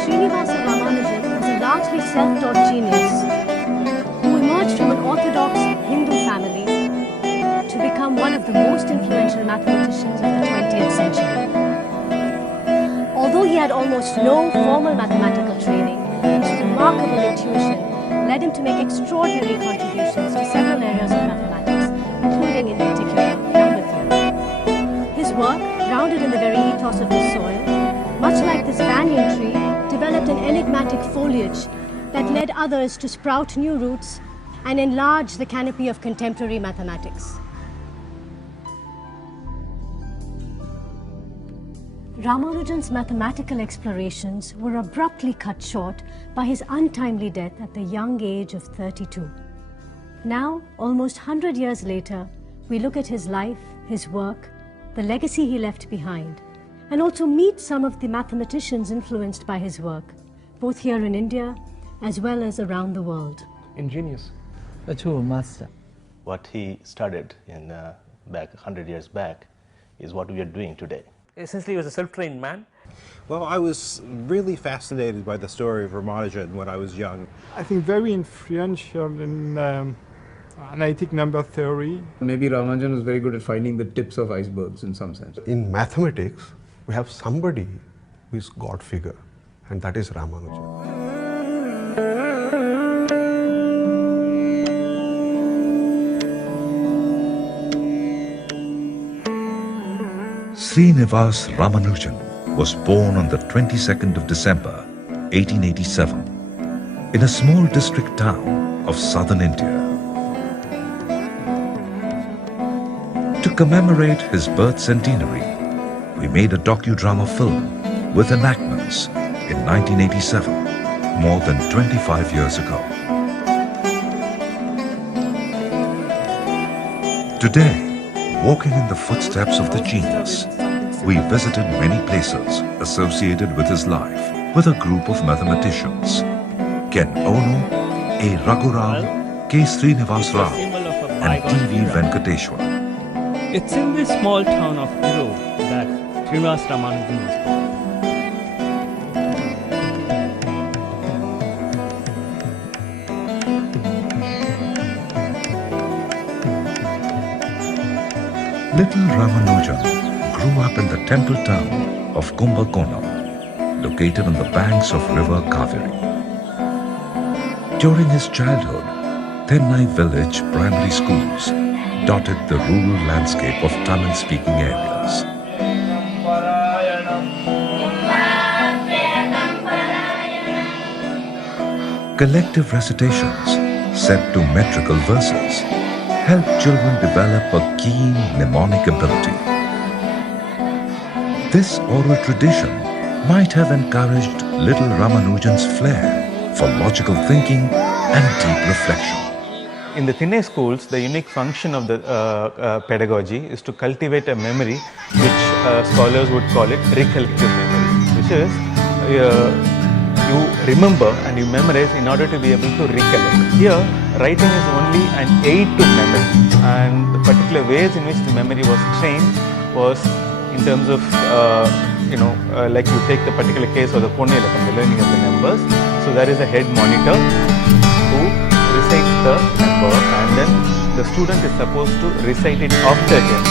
Srinivasa Ramanujan was a largely self-taught genius who emerged from an orthodox Hindu family to become one of the most influential mathematicians of the 20th century. Although he had almost no formal mathematical training, his remarkable intuition led him to make extraordinary contributions to several areas of mathematics, including in particular number theory. His work, grounded in the very ethos of the soil, much like this banyan tree, developed an enigmatic foliage that led others to sprout new roots and enlarge the canopy of contemporary mathematics. Ramanujan's mathematical explorations were abruptly cut short by his untimely death at the young age of 32. Now, almost 100 years later, we look at his life, his work, the legacy he left behind, and also meet some of the mathematicians influenced by his work, both here in India as well as around the world. Ingenious. A true master. What he started in back 100 years back is what we are doing today. Essentially, he was a self-trained man. Well, I was really fascinated by the story of Ramanujan when I was young. I think very influential in analytic number theory. Maybe Ramanujan was very good at finding the tips of icebergs in some sense. In mathematics, we have somebody who is God figure, and that is Ramanujan. Srinivasa Ramanujan was born on the 22nd of December, 1887, in a small district town of southern India. To commemorate his birth centenary, we made a docudrama film with enactments in 1987, more than 25 years ago. Today, walking in the footsteps of the genius, we visited many places associated with his life with a group of mathematicians. Ken Ono, A. Raghuram, K. Srinivasa Rao, and T.V. Venkateshwar. It's in this small town of Europe that Srinivasa Ramanujan was born. Little Ramanujan grew up in the temple town of Kumbakonam, located on the banks of river Kaveri. During his childhood, Thennai village primary schools dotted the rural landscape of Tamil-speaking areas. Collective recitations, set to metrical verses, help children develop a keen mnemonic ability. This oral tradition might have encouraged little Ramanujan's flair for logical thinking and deep reflection. In the Thennai schools, the unique function of the pedagogy is to cultivate a memory which scholars would call it recollective memory, which is you remember and you memorize in order to be able to recollect. Here, writing is only an aid to memory, and the particular ways in which the memory was trained was in terms of, like you take the particular case of the Ponnilakam, the learning of the numbers. So there is a head monitor who recites the number, and then the student is supposed to recite it after him.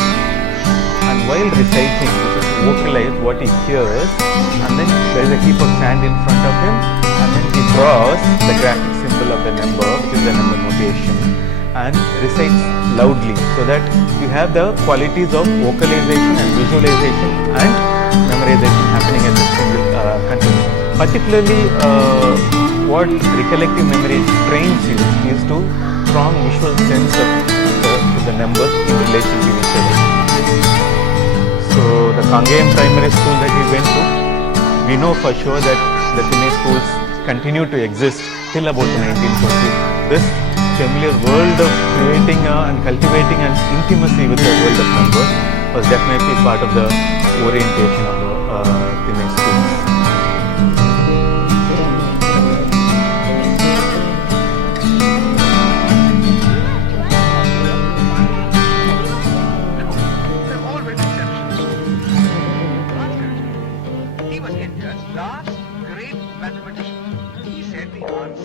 And while reciting, he just vocalize what he hears, and then there is a heap of sand in front of him, and then he draws the graphic symbol of the number, which is the number notation, and recites loudly, so that you have the qualities of vocalization and visualization and memorization happening at the single continuum. Particularly, what recollective memory trains you is to strong visual sense of the numbers in relation to each other. So the Kangayan primary school that we went to, We know for sure that the Pune schools continued to exist till about the 1940s. This familiar world of creating and cultivating an intimacy with the world of numbers was definitely part of the orientation of the Pune schools.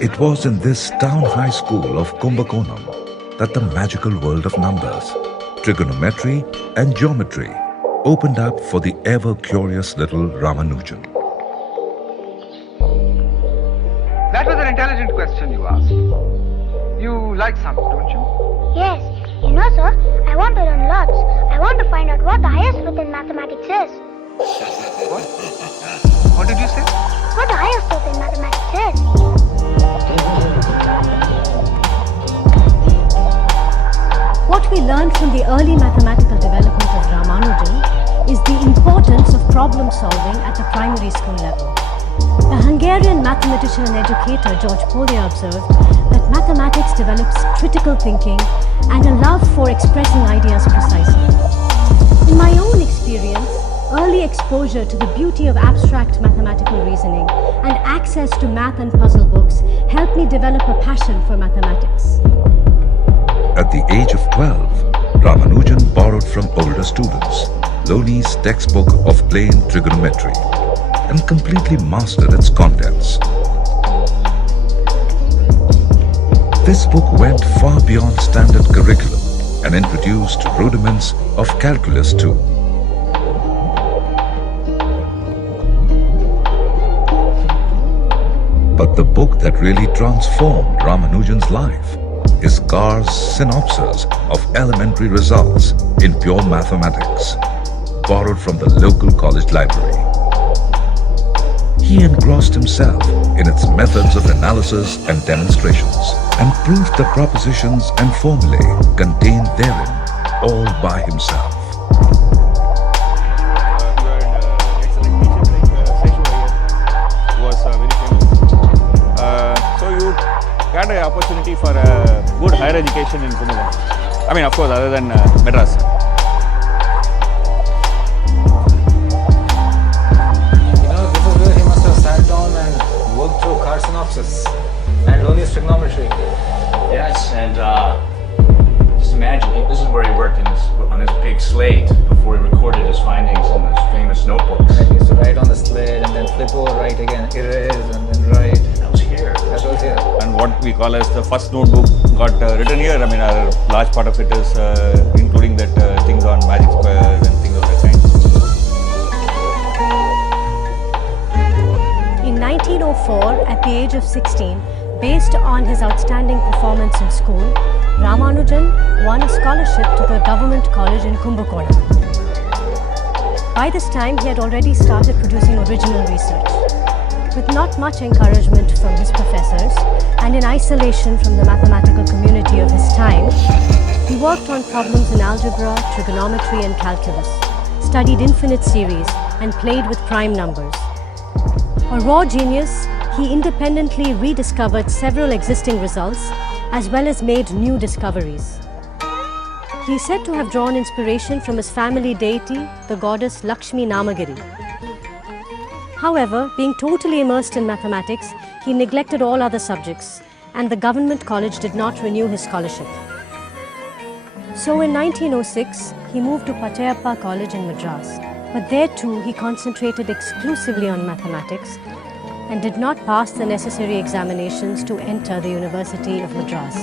It was in this town high school of Kumbakonam that the magical world of numbers, trigonometry and geometry opened up for the ever-curious little Ramanujan. That was an intelligent question you asked. You like something, don't you? Yes. You know, sir, I want to learn lots. I want to find out what the highest truth in mathematics is. What? What did you say? What the highest truth in mathematics is. What we learned from the early mathematical development of Ramanujan is the importance of problem solving at the primary school level. The Hungarian mathematician and educator George Polya observed that mathematics develops critical thinking and a love for expressing ideas precisely. In my own experience, early exposure to the beauty of abstract mathematical reasoning and access to math and puzzle books helped me develop a passion for mathematics. At the age of 12, Ramanujan borrowed from older students Loney's textbook of plain trigonometry and completely mastered its contents. This book went far beyond standard curriculum and introduced rudiments of calculus too. But the book that really transformed Ramanujan's life is Carr's synopsis of elementary results in pure mathematics, borrowed from the local college library. He engrossed himself in its methods of analysis and demonstrations, and proved the propositions and formulae contained therein all by himself. Got an opportunity for a good higher education in Kumbakonam. I mean, of course, other than Madras. You know, this is where he must have sat down and worked through Carr's synopsis and Loney's trigonometry. Yes, and just imagine, this is where he worked on his big slate before he recorded his findings in his famous notebooks. And he used to write on the slate and then flip over, write again, erase and then write. That was here. That was here. And what we call as the first notebook got written here. I mean, a large part of it is including that things on magic squares and things of that kind. In 1904, at the age of 16, based on his outstanding performance in school, Ramanujan won a scholarship to the government college in Kumbakonam. By this time, he had already started producing original research. With not much encouragement from his professors and in isolation from the mathematical community of his time, he worked on problems in algebra, trigonometry and calculus, studied infinite series and played with prime numbers. A raw genius, he independently rediscovered several existing results as well as made new discoveries. He is said to have drawn inspiration from his family deity, the goddess Lakshmi Namagiri. However, being totally immersed in mathematics, he neglected all other subjects, and the government college did not renew his scholarship. So in 1906, he moved to Pachayappa College in Madras, but there too he concentrated exclusively on mathematics and did not pass the necessary examinations to enter the University of Madras.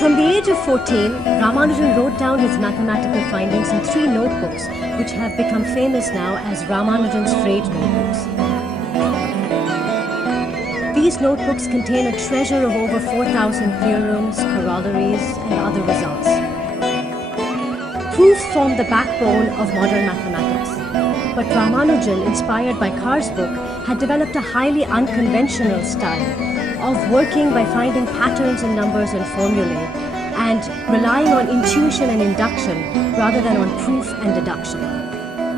From the age of 14, Ramanujan wrote down his mathematical findings in 3 notebooks, which have become famous now as Ramanujan's Freight notebooks. These notebooks contain a treasure of over 4,000 theorems, corollaries, and other results. proofs formed the backbone of modern mathematics. But Ramanujan, inspired by Carr's book, had developed a highly unconventional style of working by finding patterns in numbers and formulae and relying on intuition and induction rather than on proof and deduction.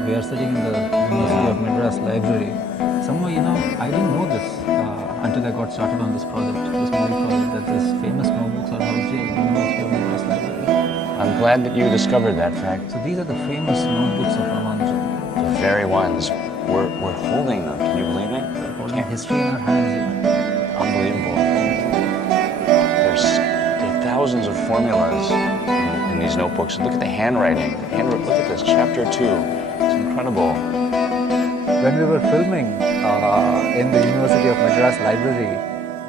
We are sitting in the University of Madras library. Somehow, I didn't know this until I got started on this project, this movie project, that this famous notebooks are housed here in the University of Madras library. I'm glad that you discovered that fact. So these are the famous notebooks of Ramanujan. The very ones. We're holding them. Can you believe it? We're holding history in our hands. Unbelievable. There are thousands of formulas in these notebooks. Look at the handwriting. Look at this, chapter 2. It's incredible. When we were filming in the University of Madras library,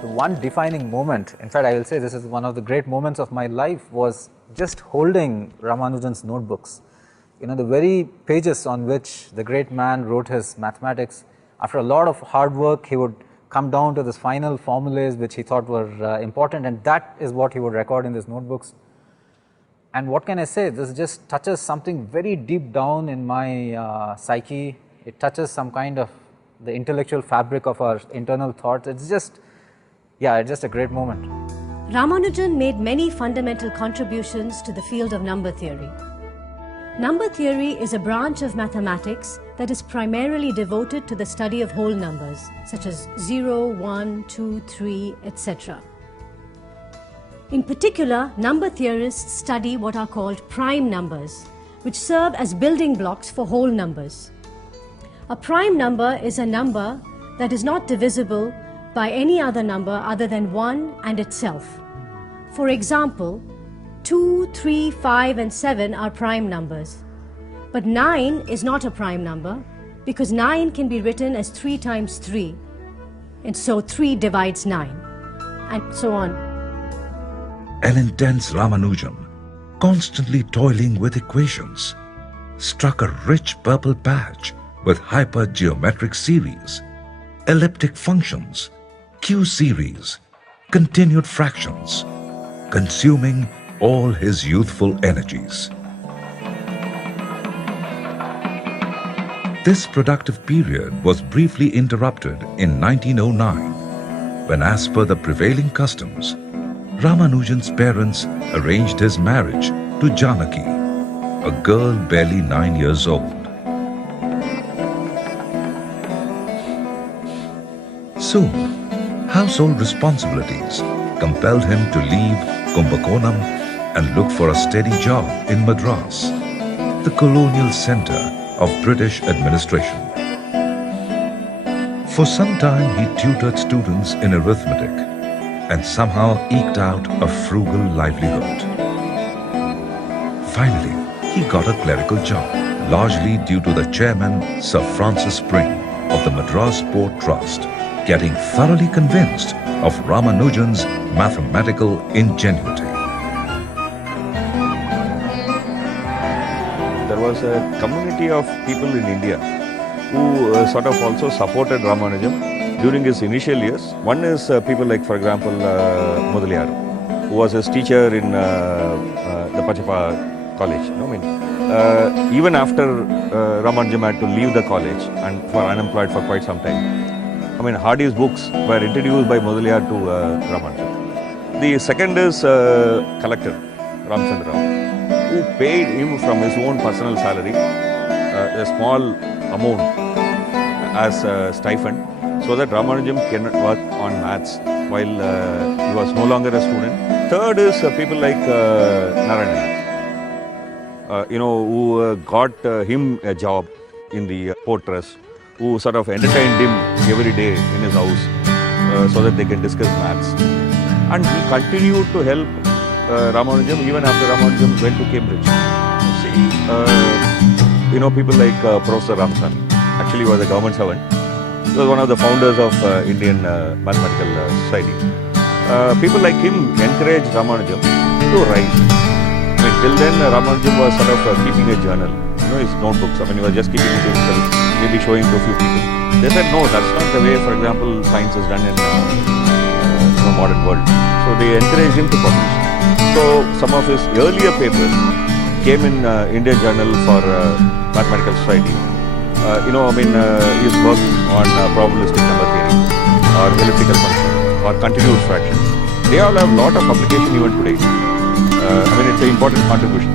the one defining moment, in fact I will say this is one of the great moments of my life, was just holding Ramanujan's notebooks. The very pages on which the great man wrote his mathematics. After a lot of hard work, he would come down to this final formulas which he thought were important, and that is what he would record in his notebooks. And what can I say, this just touches something very deep down in my psyche. It touches some kind of the intellectual fabric of our internal thoughts. It's just a great moment. Ramanujan made many fundamental contributions to the field of number theory. Number theory is a branch of mathematics that is primarily devoted to the study of whole numbers, such as 0, 1, 2, 3, etc. In particular, number theorists study what are called prime numbers, which serve as building blocks for whole numbers. A prime number is a number that is not divisible by any other number other than 1 and itself. For example, 2, 3, 5 and 7 are prime numbers. But 9 is not a prime number because 9 can be written as 3 times 3. And so 3 divides 9 and so on. An intense Ramanujan, constantly toiling with equations, struck a rich purple patch with hypergeometric series, elliptic functions, Q series, continued fractions, consuming all his youthful energies. This productive period was briefly interrupted in 1909 when, as per the prevailing customs, Ramanujan's parents arranged his marriage to Janaki, a girl barely 9 years old. Soon, household responsibilities compelled him to leave Kumbakonam and look for a steady job in Madras, the colonial center of British administration. For some time he tutored students in arithmetic and somehow eked out a frugal livelihood. Finally, he got a clerical job, largely due to the chairman Sir Francis Spring of the Madras Port Trust getting thoroughly convinced of Ramanujan's mathematical ingenuity. There was a community of people in India who sort of also supported Ramanujan during his initial years. One is people like, for example, Mudaliar, who was his teacher in the Pachapa college. Even after Ramanujan had to leave the college and for unemployed for quite some time, Hardy's books were introduced by Mudaliar to Ramanujan. The second is collector, Ramchandra Rao, who paid him from his own personal salary a small amount as a stipend so that Ramanujan can work on maths while he was no longer a student. Third is people like Narayana, who got him a job in the port trust, who sort of entertained him every day in his house so that they can discuss maths. And he continued to help Ramanujan even after Ramanujan went to Cambridge. People like Professor Ramswamy, actually was a government servant. He was one of the founders of Indian Mathematical Society. People like him encouraged Ramanujan to write. Till then Ramanujan was sort of keeping a journal, his notebooks. He was just keeping it to himself, maybe showing to a few people. They said, no, that's not the way, for example, science is done in the modern world. So they encouraged him to publish. So some of his earlier papers came in India Journal for Mathematical Society. His work on probabilistic number theory or elliptical function or continued fraction. They all have a lot of application even today. It's an important contribution.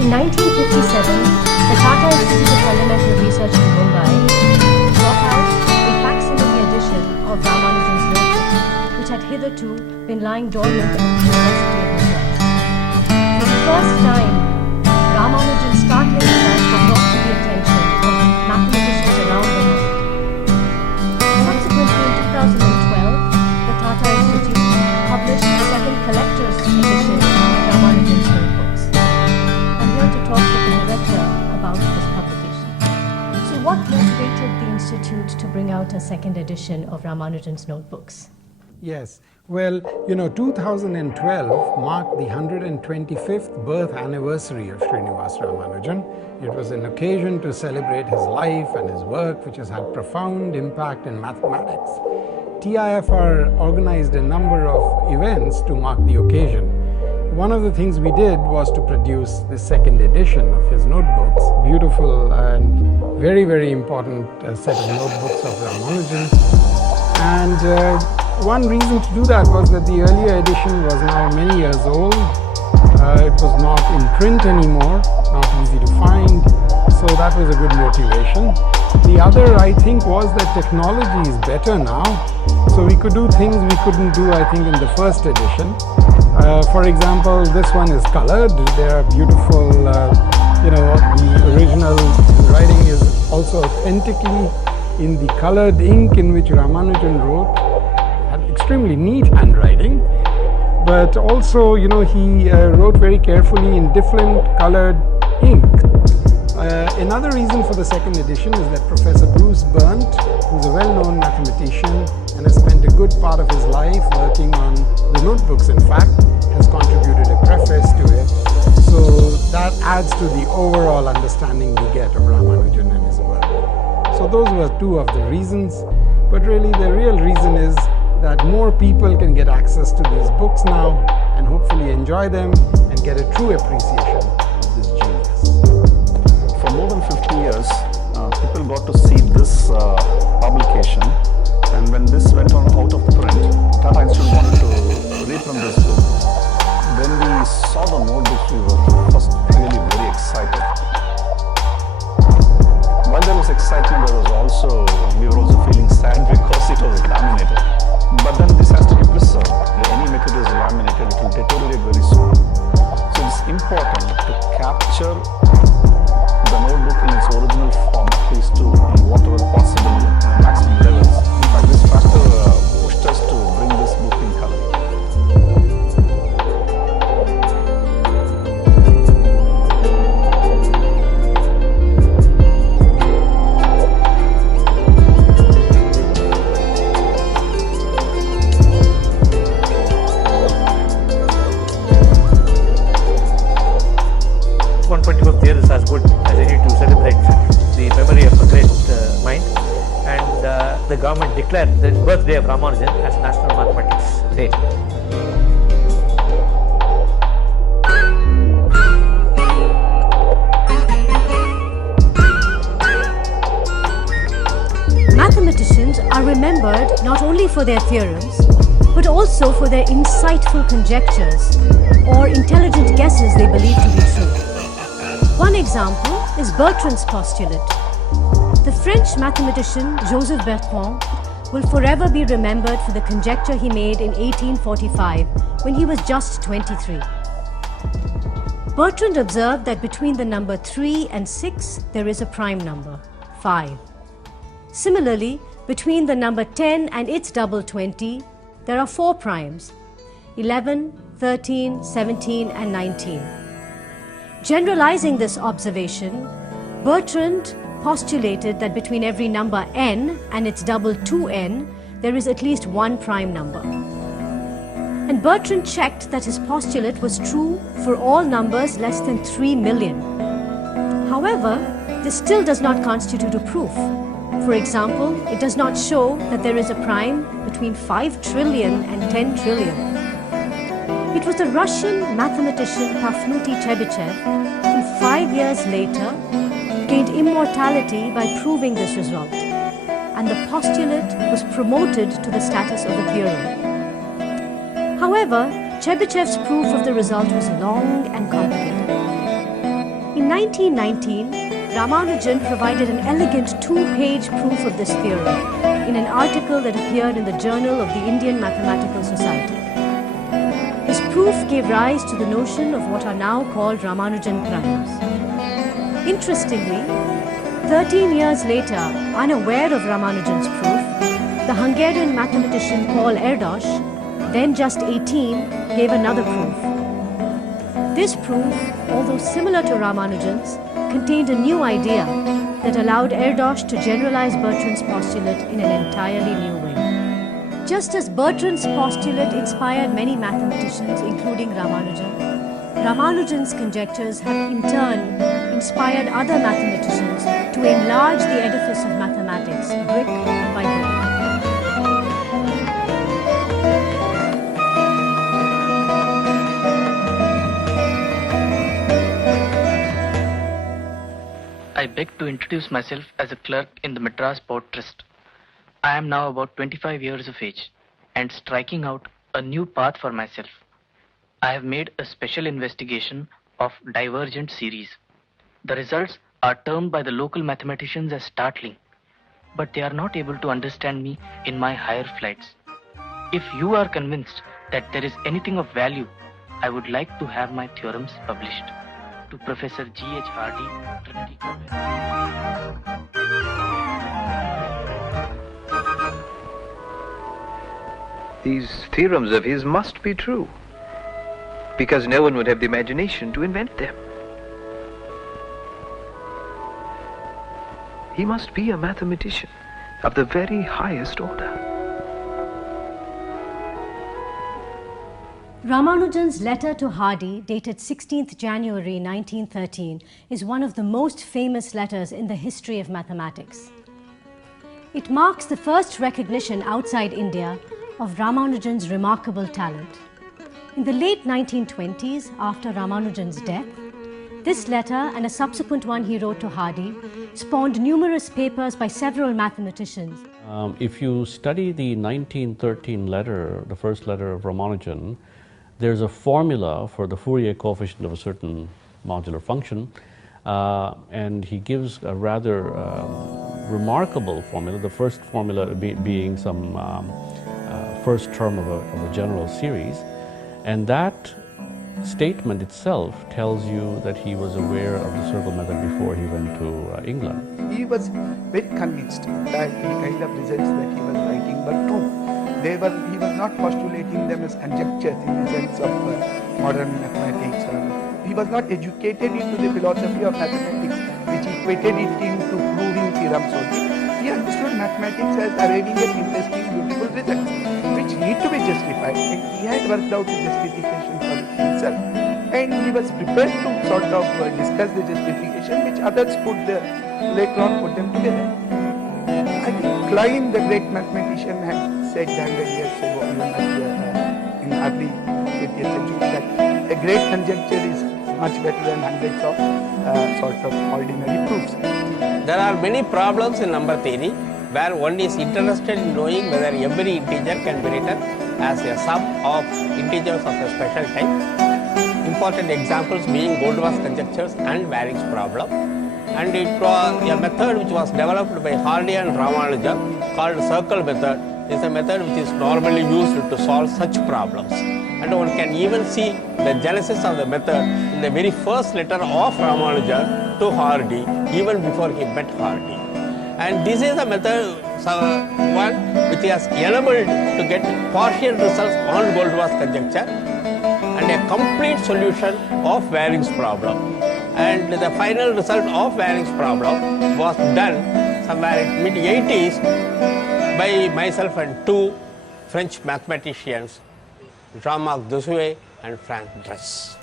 In 1957, the Tata Institute of Fundamental Research in Mumbai brought out a facsimile edition of Ramanujan's notebook, which had hitherto been lying dormant at the University of Madras. For the first time, Ramanujan's startling results were brought to the attention of mathematicians around the world. Subsequently, in 2012, the Tata Institute published the second collector's edition of Ramanujan's notebooks. I'm here to talk with the director about this publication. So what motivated the Institute to bring out a second edition of Ramanujan's notebooks? Yes. Well, 2012 marked the 125th birth anniversary of Srinivasa Ramanujan. It was an occasion to celebrate his life and his work, which has had profound impact in mathematics. TIFR organized a number of events to mark the occasion. One of the things we did was to produce the second edition of his notebooks, beautiful and very, very important set of notebooks of Ramanujan. And one reason to do that was that the earlier edition was now many years old. It was not in print anymore, not easy to find, so that was a good motivation. The other, I think, was that technology is better now, so we could do things we couldn't do, I think, in the first edition. For example, this one is colored. There are beautiful, the original writing is also authentically in the colored ink in which Ramanujan wrote. Extremely neat handwriting, but also, he wrote very carefully in different colored ink. Another reason for the second edition is that Professor Bruce Burnt, who's a well-known mathematician and has spent a good part of his life working on the notebooks, in fact, has contributed a preface to it. So that adds to the overall understanding we get of Ramanujan and his work. So those were two of the reasons, but really the real reason is that more people can get access to these books now and hopefully enjoy them and get a true appreciation of this genius. For more than 50 years, people got to see this publication, and when this went on out of print, Tata Institute wanted to reprint this book. When we saw the notebooks, we were first really very excited. While there was excitement, we were also feeling sad because it was laminated. But then this has to be preserved. Any material is laminated, it will deteriorate very soon. So it's important to capture the notebook in its original form, at least to whatever possible maximum levels. In fact, this factor pushed us to bring this book in color. As good as any to celebrate the memory of a great mind, and the government declared the birthday of Ramanujan as National Mathematics Day. Mathematicians are remembered not only for their theorems, but also for their insightful conjectures or intelligent guesses they believe to be true. One example is Bertrand's postulate. The French mathematician Joseph Bertrand will forever be remembered for the conjecture he made in 1845 when he was just 23. Bertrand observed that between the number 3 and 6 there is a prime number, 5. Similarly, between the number 10 and its double 20, there are 4 primes, 11, 13, 17 and 19. Generalizing this observation, Bertrand postulated that between every number n and its double 2n, there is at least one prime number. And Bertrand checked that his postulate was true for all numbers less than 3 million. However, this still does not constitute a proof. For example, it does not show that there is a prime between 5 trillion and 10 trillion. It was the Russian mathematician Pafnuty Chebyshev who 5 years later gained immortality by proving this result, and the postulate was promoted to the status of a theorem. However, Chebyshev's proof of the result was long and complicated. In 1919, Ramanujan provided an elegant two-page proof of this theorem in an article that appeared in the Journal of the Indian Mathematical Society. His proof gave rise to the notion of what are now called Ramanujan primes. Interestingly, 13 years later, unaware of Ramanujan's proof, the Hungarian mathematician Paul Erdős, then just 18, gave another proof. This proof, although similar to Ramanujan's, contained a new idea that allowed Erdős to generalize Bertrand's postulate in an entirely new way. Just as Bertrand's postulate inspired many mathematicians, including Ramanujan, Ramanujan's conjectures have in turn inspired other mathematicians to enlarge the edifice of mathematics brick by brick. I beg to introduce myself as a clerk in the Madras Port Trust. I am now about 25 years of age and striking out a new path for myself. I have made a special investigation of divergent series. The results are termed by the local mathematicians as startling, but they are not able to understand me in my higher flights. If you are convinced that there is anything of value, I would like to have my theorems published. To Professor G.H. Hardy, Trinity College. These theorems of his must be true, because no one would have the imagination to invent them. He must be a mathematician of the very highest order. Ramanujan's letter to Hardy, dated 16th January 1913, is one of the most famous letters in the history of mathematics. It marks the first recognition outside India of Ramanujan's remarkable talent. In the late 1920s, after Ramanujan's death, this letter and a subsequent one he wrote to Hardy spawned numerous papers by several mathematicians. If you study the 1913 letter, the first letter of Ramanujan, there's a formula for the Fourier coefficient of a certain modular function, and he gives a rather remarkable formula, the first formula being some first term of a general series, and that statement itself tells you that he was aware of the circle method before he went to England. He was very convinced that the kind of results that he was writing were true. He was not postulating them as conjectures in the sense of modern mathematics. He was not educated into the philosophy of mathematics, which equated it into proving theorems only. He understood mathematics as arriving at interesting, beautiful results, which need to be justified, and he had worked out the justification for it himself. And he was prepared to sort of discuss the justification, which others later on put them together. I think Klein, the great mathematician, had said 100 years ago, in early 20th century, that a great conjecture is much better than hundreds of sort of ordinary proofs. There are many problems in number theory where one is interested in knowing whether every integer can be written as a sum of integers of a special type. Important examples being Goldwasser's conjectures and Warring's problem. And it was a method which was developed by Hardy and Ramanujan called circle method. Is a method which is normally used to solve such problems. And one can even see the genesis of the method in the very first letter of Ramanujan to Hardy, even before he met Hardy. And this is a method, one which has enabled to get partial results on Goldwasser's conjecture and a complete solution of Warring's problem. And the final result of Warring's problem was done somewhere in mid-80s by myself and two French mathematicians, Jean-Marc Dessouet and Frank Dress.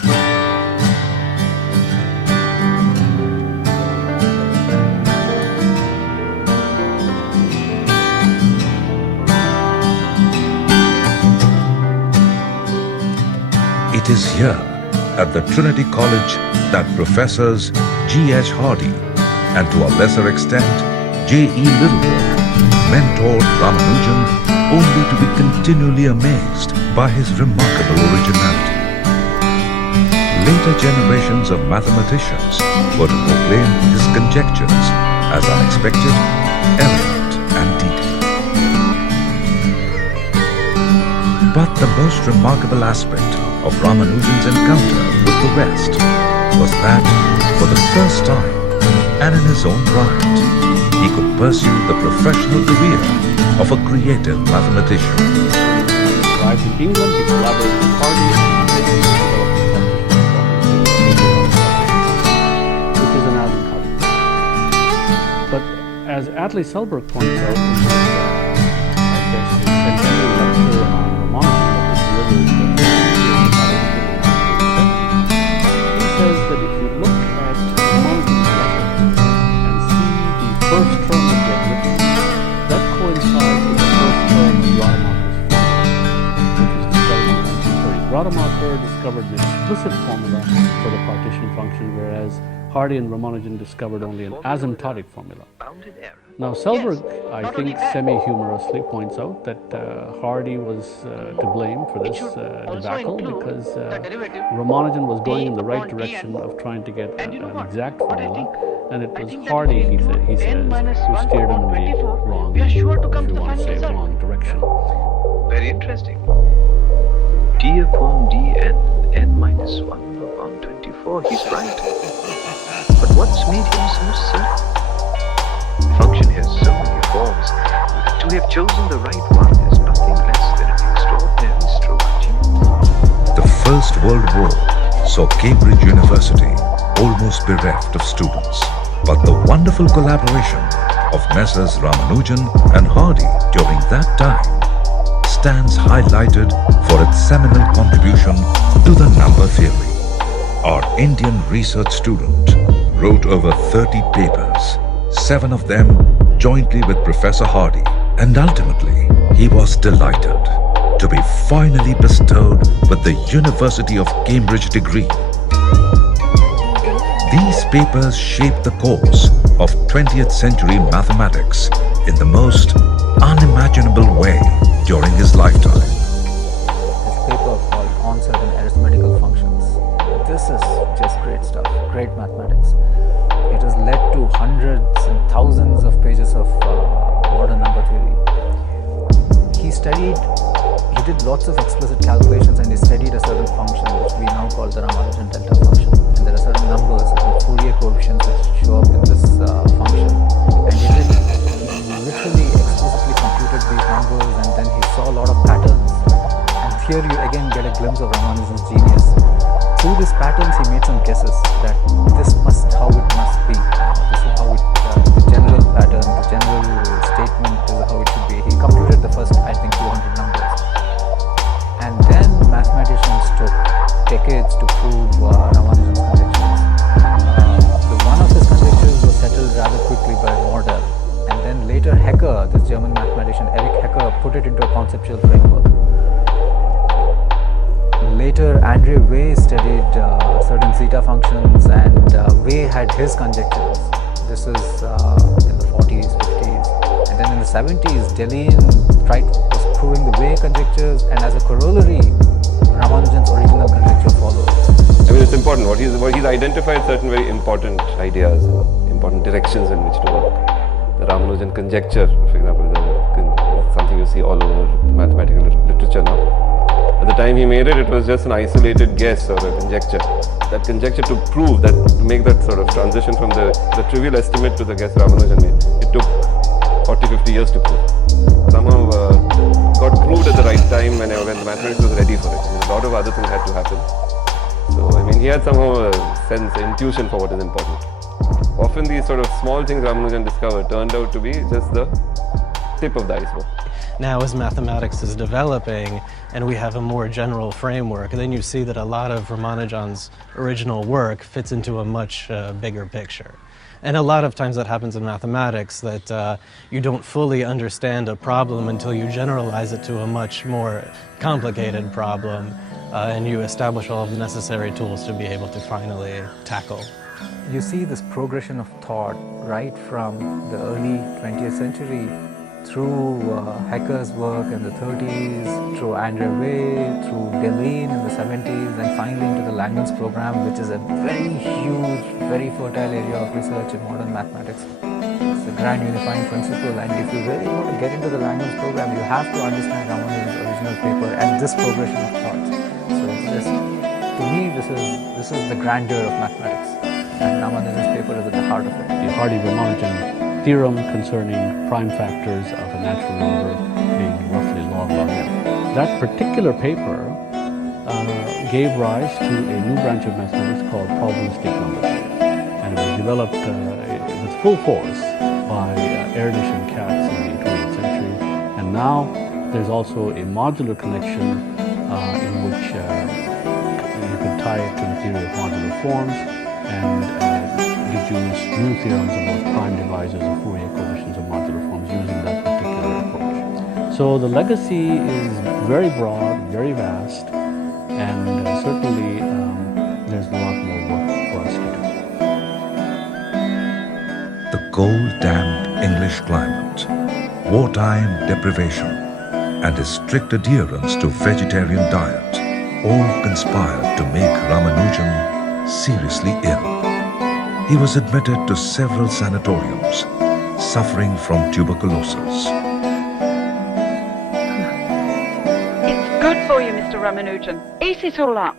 is here at the Trinity College that Professors G.H. Hardy and to a lesser extent J.E. Littlewood mentored Ramanujan only to be continually amazed by his remarkable originality. Later generations of mathematicians were to proclaim his conjectures as unexpected, elegant and detailed. But the most remarkable aspect of Ramanujan's encounter with the West was that, for the first time, and in his own right, he could pursue the professional career of a creative mathematician. Arrived in England, he collaborated with Hardy, which is an asymptotic. But as Atlee Selberg points out in his, his centennial lecture on Ramanujan that was delivered he says that if you look at Ramanujan's letter and see the first term that he had written, that coincides with the first term of Rademacher's formula, which was discovered in the 1930s. Rademacher discovered an explicit formula for the partition function, whereas Hardy and Ramanujan discovered only an asymptotic formula. Now Selberg, I think, semi-humorously points out that Hardy was to blame for this debacle because Ramanujan was going in the right direction of trying to get an exact formula, and it was Hardy, he says, who steered him in the wrong, if you want to say, wrong direction. Very interesting. D upon dn, n minus 1 upon 24, he's right. But what's made him so certain? The function has so many forms. To have chosen the right one is nothing less than an extraordinary stroke of genius. The First World War saw Cambridge University almost bereft of students. But the wonderful collaboration of Messrs. Ramanujan and Hardy during that time stands highlighted for its seminal contribution to the number theory. Our Indian research student wrote over 30 papers, 7 of them jointly with Professor Hardy, and ultimately he was delighted to be finally bestowed with the University of Cambridge degree. These papers shaped the course of 20th century mathematics in the most unimaginable way during his lifetime. His paper called On Certain Arithmetical Functions. This is just great stuff, great mathematics. It has led to hundreds and thousands of pages of modern number theory. He did lots of explicit calculations, and he studied a certain function which we now call the Ramanujan delta function. And there are certain numbers, certain Fourier coefficients which show up in this function. And he literally explicitly computed these numbers, and then he saw a lot of patterns. And here you again get a glimpse of Ramanujan's genius. Through these patterns, he made some guesses that this must how it must be. This is how it, the general pattern, the general statement is how it should be. He computed the first, I think, 200 numbers. And then mathematicians took decades to prove Ramanujan's conjectures. One of his conjectures was settled rather quickly by Mordell. And then later Hecker, this German mathematician Erich Hecker, put it into a conceptual framework. Later, Andre Weil studied certain zeta functions, and Weil had his conjectures. This is in the 40s, 50s. And then in the 70s, Deligne was proving the Weil conjectures, and as a corollary, Ramanujan's original conjecture followed. I mean, it's important. What he's identified certain very important ideas, important directions in which to work. The Ramanujan conjecture, for example, is something you see all over mathematical literature now. At the time he made it, it was just an isolated guess or a conjecture. That conjecture to prove that, to make that sort of transition from the trivial estimate to the guess Ramanujan made, it took 40-50 years to prove. Somehow got proved at the right time when the mathematics was ready for it. I mean, a lot of other things had to happen. So, I mean, he had somehow a sense, intuition for what is important. Often these sort of small things Ramanujan discovered turned out to be just the tip of the iceberg. Now as mathematics is developing and we have a more general framework, then you see that a lot of Ramanujan's original work fits into a much bigger picture. And a lot of times that happens in mathematics, that you don't fully understand a problem until you generalize it to a much more complicated problem, and you establish all of the necessary tools to be able to finally tackle. You see this progression of thought right from the early 20th century through Hecker's work in the 30s, through Andrew Wade, through Deline in the 70s, and finally into the Langlands program, which is a very huge, very fertile area of research in modern mathematics. It's a grand unifying principle, and if you really want to get into the Langlands program, you have to understand Ramanujan's original paper and this progression of thought. So it's just, to me, this is the grandeur of mathematics, and Ramanujan's paper is at the heart of it. The Hardy-Ramanujan theorem concerning prime factors of a natural number being roughly log n. That particular paper gave rise to a new branch of mathematics called probabilistic number theory, and it was developed with full force by Erdős and Katz in the 20th century. And now there's also a modular connection in which you can tie it to the theory of modular forms and deduce new theorems about prime divisors of Fourier coefficients of modular forms using that particular approach. So the legacy is very broad, very vast, and certainly there's a lot more work for us to do. The cold-damp English climate, wartime deprivation, and his strict adherence to vegetarian diet all conspired to make Ramanujan seriously ill. He was admitted to several sanatoriums, suffering from tuberculosis. It's good for you, Mr. Ramanujan. Eat it all up.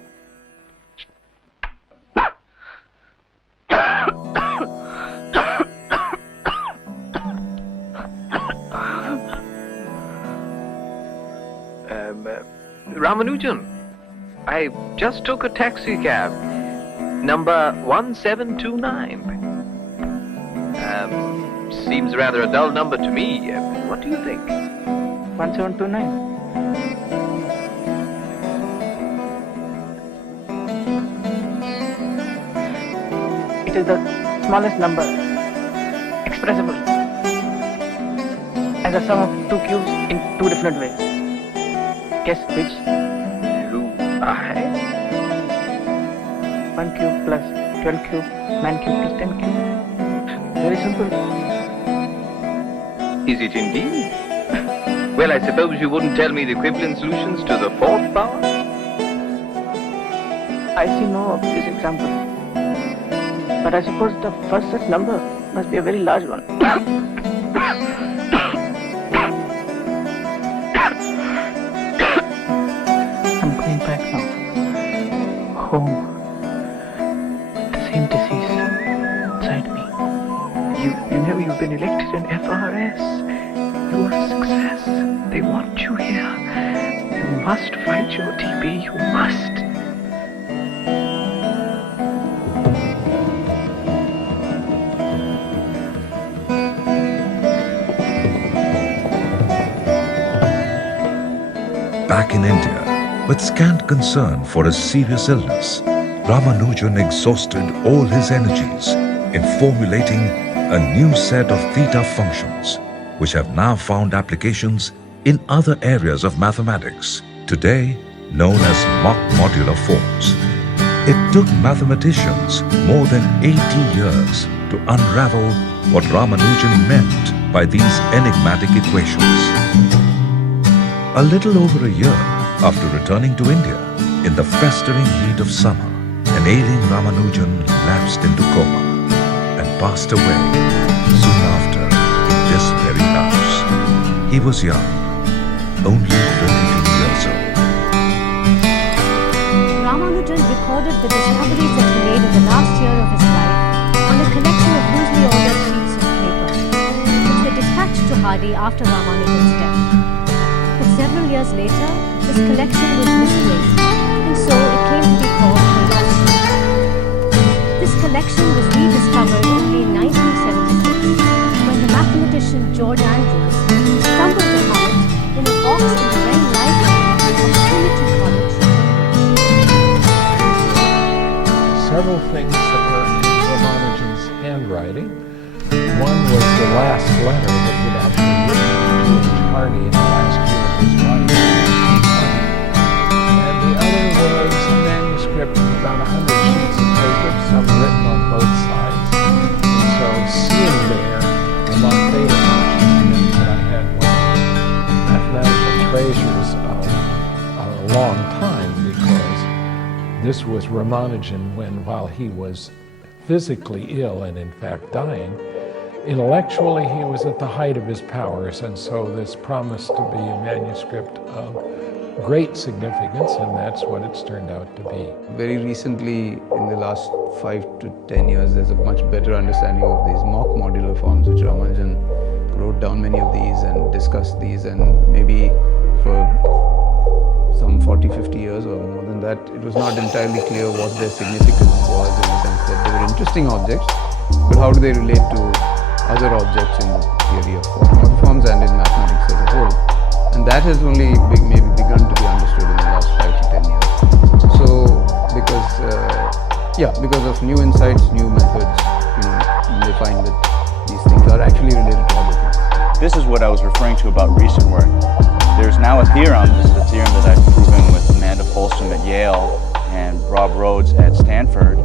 Ramanujan, I just took a taxi cab. Number 1729. Seems rather a dull number to me. What do you think? 1729. It is the smallest number expressible as a sum of two cubes in two different ways. Guess which? I? 1 cube plus 12 cube, 9 cube plus 10 cube. Very simple. Is it indeed? Well, I suppose you wouldn't tell me the equivalent solutions to the fourth power? I see no obvious example. But I suppose the first such number must be a very large one. I'm going back now. Home. You've been elected an FRS. You are a success. They want you here. You must fight your TB. You must. Back in India, with scant concern for his serious illness, Ramanujan exhausted all his energies in formulating a new set of theta functions, which have now found applications in other areas of mathematics, today known as mock modular forms. It took mathematicians more than 80 years to unravel what Ramanujan meant by these enigmatic equations. A little over a year after returning to India, in the festering heat of summer, an ailing Ramanujan lapsed into coma and passed away soon after in this very house. He was young, only 32 years old. Ramanujan recorded the discoveries that he made in the last year of his life on a collection of loosely ordered sheets of paper, which were dispatched to Hardy after Ramanujan's death. But several years later, this collection was misplaced, and so it came to be called the Lost Sheet. This collection was rediscovered only in 1976, when the mathematician George Andrews stumbled upon it in a box in the Wren Library of Trinity College. Several things that were in Ramanujan's handwriting. One was the last letter that he'd actually written to George Hardy in the last year of his life, and the other was a manuscript of about 100 sheets of paper, some written on both sides. And so seeing there the Mach Beta functions meant that I had one of the mathematical treasures of a long time, because this was Ramanujan while he was physically ill and in fact dying. Intellectually, he was at the height of his powers, and so this promised to be a manuscript of great significance, and that's what it's turned out to be. Very recently, in the last 5 to 10 years, there's a much better understanding of these mock modular forms, which Ramanujan wrote down many of these and discussed these, and maybe for some 40, 50 years or more than that, it was not entirely clear what their significance was, in the sense that they were interesting objects, but how do they relate to other objects in the theory of forms and in mathematics as a whole. And that has only maybe begun to be understood in the last 5 to 10 years. So, because of new insights, new methods, they find that these things are actually related to other things. This is what I was referring to about recent work. There's now a theorem, this is a theorem that I've proven with Amanda Folsom at Yale and Rob Rhodes at Stanford.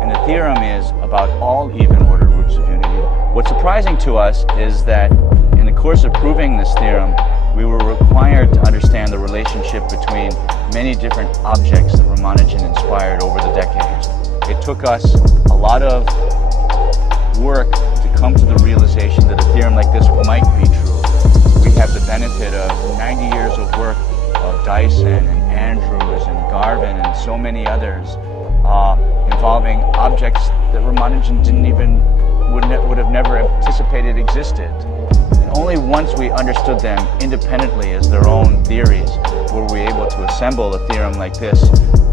And the theorem is about all even-ordered roots of unity. What's surprising to us is that in the course of proving this theorem, we were required to understand the relationship between many different objects that Ramanujan inspired over the decades. It took us a lot of work to come to the realization that a theorem like this might be true. We have the benefit of 90 years of work of Dyson and Andrews and Garvin and so many others involving objects that Ramanujan would have never anticipated existed. And only once we understood them independently as their own theories were we able to assemble a theorem like this,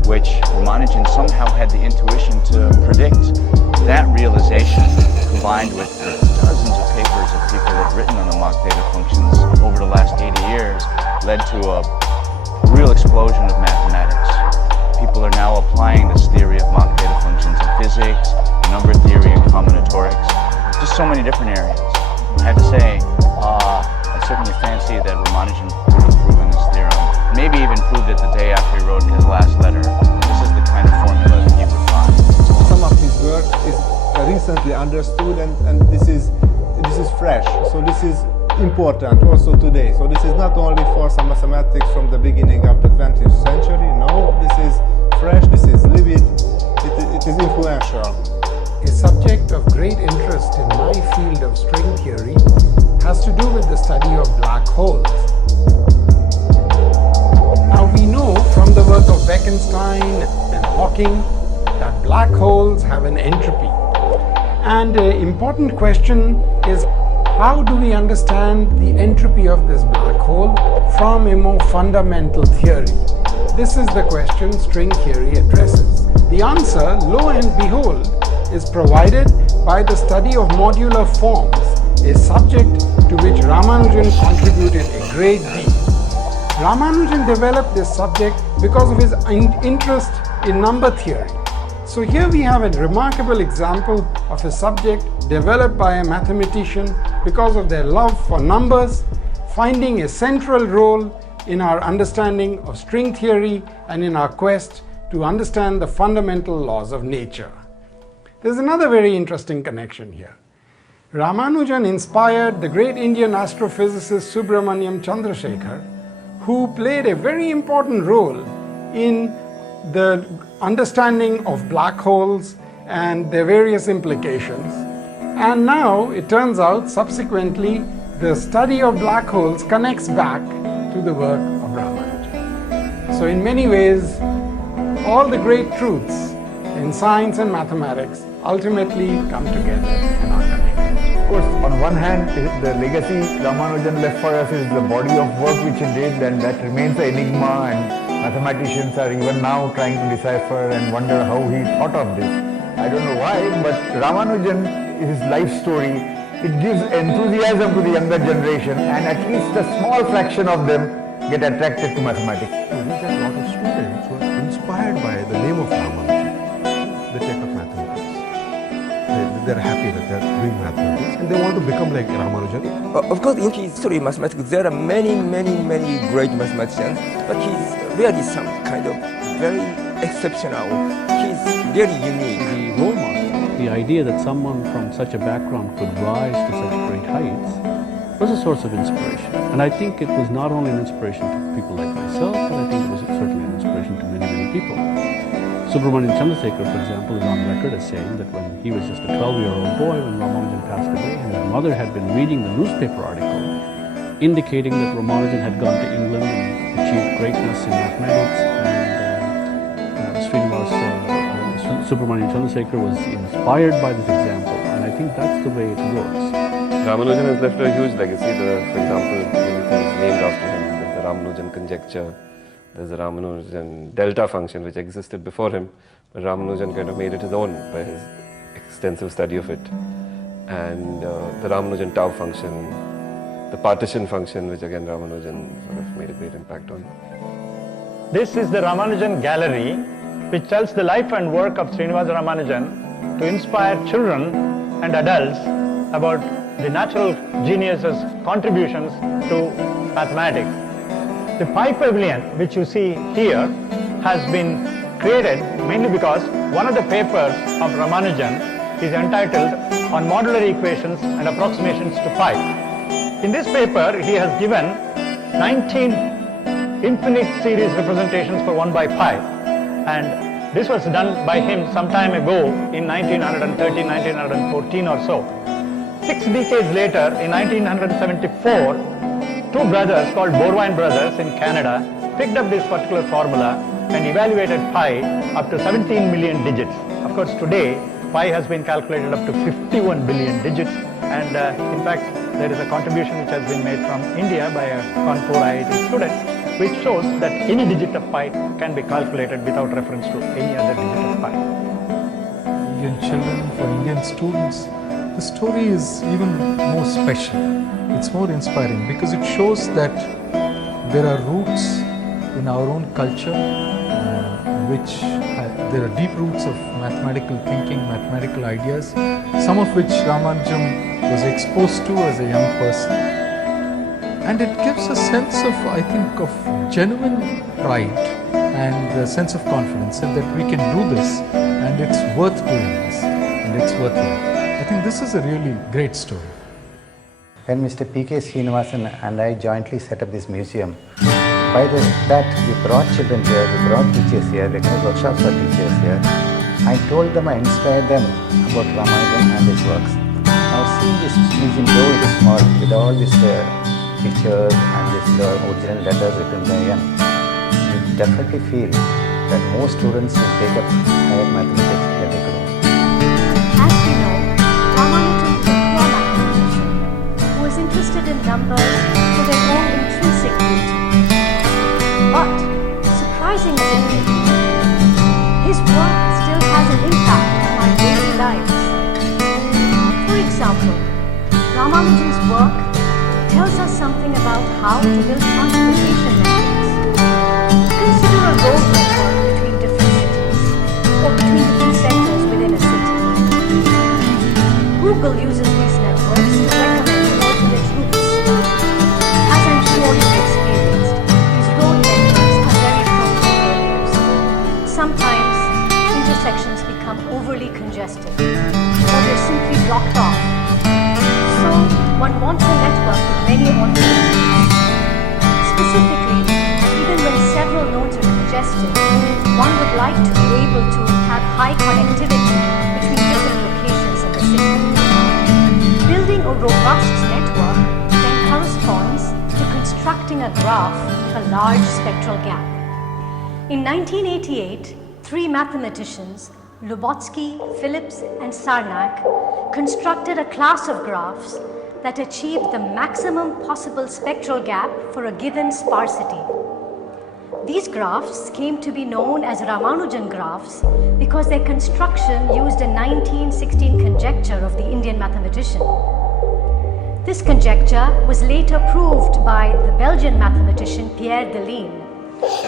which Ramanujan somehow had the intuition to predict. That realization, combined with the dozens of papers that people have written on the Mach Beta functions over the last 80 years, led to a real explosion of mathematics. People are now applying this theory of Mach Beta functions in physics, number theory, and combinatorics. Just so many different areas. I have to say, I certainly fancy that Ramanujan would have proven this theorem. Maybe even proved it the day after he wrote his last letter. This is the kind of formula that he would find. Some of his work is recently understood, and this is fresh. So this is important also today. So this is not only for some mathematics from the beginning of the 20th century. No, this is fresh, this is vivid, it is influential. A subject of great interest in my field of string theory has to do with the study of black holes. Now we know from the work of Wittgenstein and Hawking that black holes have an entropy. And an important question is, how do we understand the entropy of this black hole from a more fundamental theory? This is the question string theory addresses. The answer, lo and behold, is provided by the study of modular forms, a subject to which Ramanujan contributed a great deal. Ramanujan developed this subject because of his interest in number theory. So here we have a remarkable example of a subject developed by a mathematician because of their love for numbers, finding a central role in our understanding of string theory and in our quest to understand the fundamental laws of nature. There's another very interesting connection here. Ramanujan inspired the great Indian astrophysicist Subramaniam Chandrasekhar, who played a very important role in the understanding of black holes and their various implications. And now it turns out, subsequently, the study of black holes connects back to the work of Ramanujan. So in many ways, all the great truths in science and mathematics ultimately come together and are connected. Of course, on one hand, the legacy Ramanujan left for us is the body of work which he did, and that remains an enigma, and mathematicians are even now trying to decipher and wonder how he thought of this. I don't know why, but Ramanujan, his life story, it gives enthusiasm to the younger generation, and at least a small fraction of them get attracted to mathematics. We get a lot of students who are inspired by the name of Ramanujan. They take up mathematics. they're happy that they're doing mathematics and they want to become like Ramanujan. Of course, in his history of mathematics, there are many great mathematicians, but he's really some kind of very exceptional. He's really unique. The role model, the idea that someone from such a background could rise to such great heights was a source of inspiration. And I think it was not only an inspiration to people like myself, but I think it was certainly an inspiration to many people. Subramanian Chandrasekhar, for example, is on record as saying that when he was just a 12-year-old boy when Ramanujan passed away, and his mother had been reading the newspaper article indicating that Ramanujan had gone to England and achieved greatness in mathematics, and Subramanian Chandrasekhar was inspired by this example, and I think that's the way it works. Ramanujan has left a huge legacy. For example, many things named after him. There's the Ramanujan conjecture. There's the Ramanujan delta function which existed before him, but Ramanujan kind of made it his own by his extensive study of it. And the Ramanujan tau function, the partition function, which again Ramanujan sort of made a great impact on. This is the Ramanujan Gallery, which tells the life and work of Srinivasa Ramanujan to inspire children and adults about the natural genius's contributions to mathematics. The Pi Pavilion, which you see here, has been created mainly because one of the papers of Ramanujan is entitled On Modular Equations and Approximations to Pi. In this paper, he has given 19 infinite series representations for 1 by pi, and this was done by him some time ago in 1913, 1914 or so. 6 decades later, in 1974, two brothers called Borwein brothers in Canada picked up this particular formula and evaluated pi up to 17 million digits. Of course, today pi has been calculated up to 51 billion digits, and in fact there is a contribution which has been made from India by a Kanpur IIT student, which shows that any digit of pi can be calculated without reference to any other digit of pi. Indian children, for Indian students, the story is even more special. It's more inspiring because it shows that there are roots in our own culture, there are deep roots of mathematical thinking, mathematical ideas, some of which Ramanujan was exposed to as a young person. And it gives a sense of, I think, of genuine pride and a sense of confidence in that we can do this and it's worth doing this and it's worth it. I think this is a really great story. When Mr. P.K. Srinivasan and I jointly set up this museum, by that we brought children here, we brought teachers here, we had workshops for teachers here. I told them, I inspired them about Ramanujan and his works. Now seeing this museum, though it is small, with all these pictures and these original letters written by him, you definitely feel that more students will take up higher mathematics when they grow. As we know, Ramanujan was a pure mathematician who was interested in numbers for their own intrinsic beauty. But, surprising as it may be, his work still has an impact on our daily lives. For example, Ramanujan's work tells us something about how to build transportation networks. Consider a road network between different cities or between different centers within a city. Google uses these networks to recommend alternate routes. As I'm sure you've experienced, these road networks are very prone to failures. Sometimes intersections become overly congested or they're simply blocked off. So one wants a network with many alternate routes. Specifically, even when several nodes are congested, one would like to be able to have high connectivity between different locations in the city. Building a robust network then corresponds to constructing a graph with a large spectral gap. In 1988, 3 mathematicians, Lubotsky, Phillips, and Sarnak, constructed a class of graphs that achieved the maximum possible spectral gap for a given sparsity. These graphs came to be known as Ramanujan graphs because their construction used a 1916 conjecture of the Indian mathematician. This conjecture was later proved by the Belgian mathematician Pierre Deligne,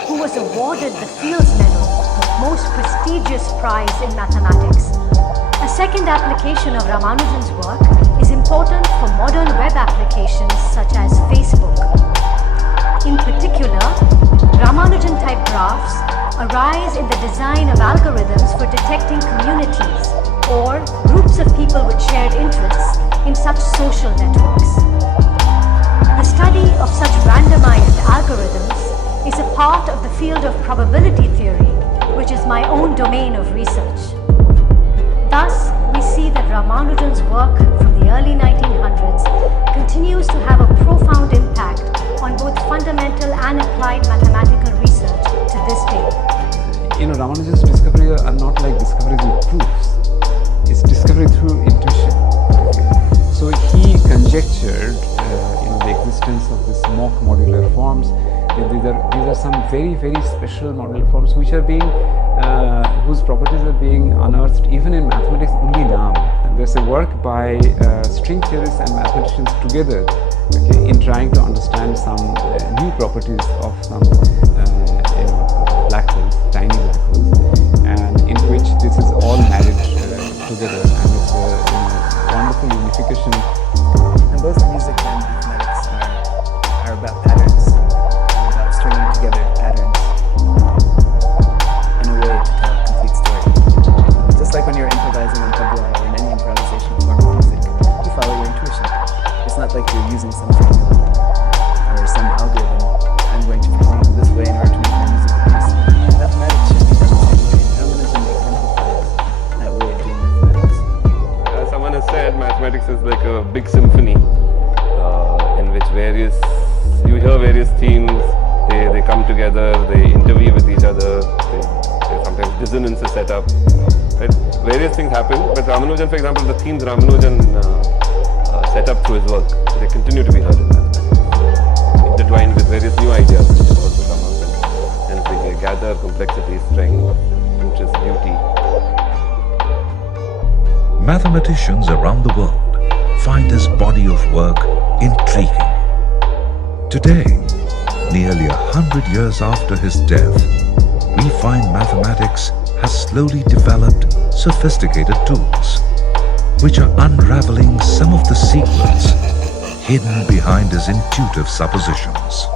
who was awarded the Fields Medal, the most prestigious prize in mathematics. A second application of Ramanujan's work is important for modern web applications such as Facebook. In particular, Ramanujan-type graphs arise in the design of algorithms for detecting communities or groups of people with shared interests in such social networks. The study of such randomized algorithms is a part of the field of probability theory, which is my own domain of research. Thus, we see that Ramanujan's work from the early 1900s continues to have a profound impact on both fundamental and applied mathematical research to this day. Ramanujan's discovery are not like discoveries with proofs. It's discovery through intuition. So he conjectured, the existence of these mock modular forms. These are some very, very special modular forms which are being, whose properties are being unearthed even in mathematics only now. And there's a work by string theorists and mathematicians together, in trying to understand some new properties of some, black holes, tiny black holes, and in which this is all married together, and it's a wonderful unification. And both music and mathematics are about patterns, about stringing together patterns in a way to tell a complete story. Just like when you're improvising on tabla or in any improvisational form of music, you follow your intuition. It's not like you're using some formula or some algorithm. I'm going to proceed this way in order to make my music a piece. Mathematics should be done the same way. Ramanujan exemplifies that way of doing mathematics. As someone has said, mathematics is like a big symphony in which you hear various themes, they come together, they interweave with each other, sometimes dissonance is set up. Right? Various things happen, but Ramanujan, for example, the themes Ramanujan set up through his work, they continue to be heard in mathematics, intertwined with various new ideas which have also come up, and they gather complexity, strength, interest, beauty. Mathematicians around the world find his body of work intriguing. Today, nearly 100 years after his death, we find mathematics has slowly developed sophisticated tools, which are unraveling some of the secrets hidden behind his intuitive suppositions.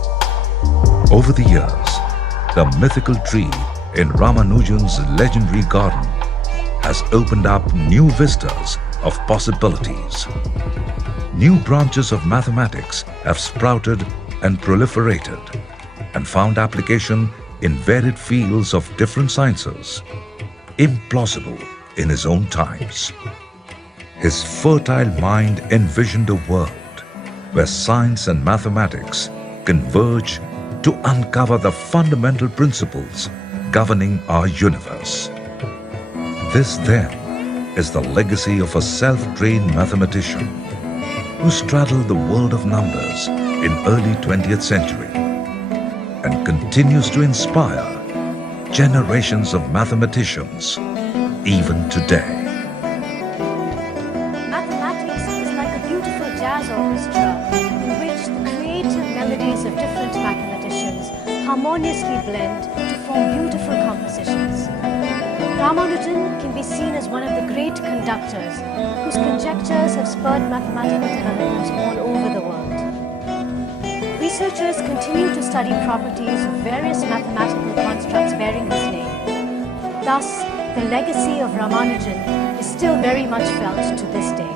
Over the years, the mythical tree in Ramanujan's legendary garden has opened up new vistas of possibilities. New branches of mathematics have sprouted and proliferated and found application in varied fields of different sciences, implausible in his own times. His fertile mind envisioned a world where science and mathematics converge to uncover the fundamental principles governing our universe. This, then, is the legacy of a self-trained mathematician who straddled the world of numbers in early 20th century and continues to inspire generations of mathematicians even today. Mathematics is like a beautiful jazz orchestra in which the creative melodies of different mathematicians harmoniously blend to form beautiful compositions. Ramanujan can be seen as one of the great conductors whose conjectures have spurred mathematical developments all over the world. Researchers continue to study properties of various mathematical constructs bearing his name. Thus, the legacy of Ramanujan is still very much felt to this day.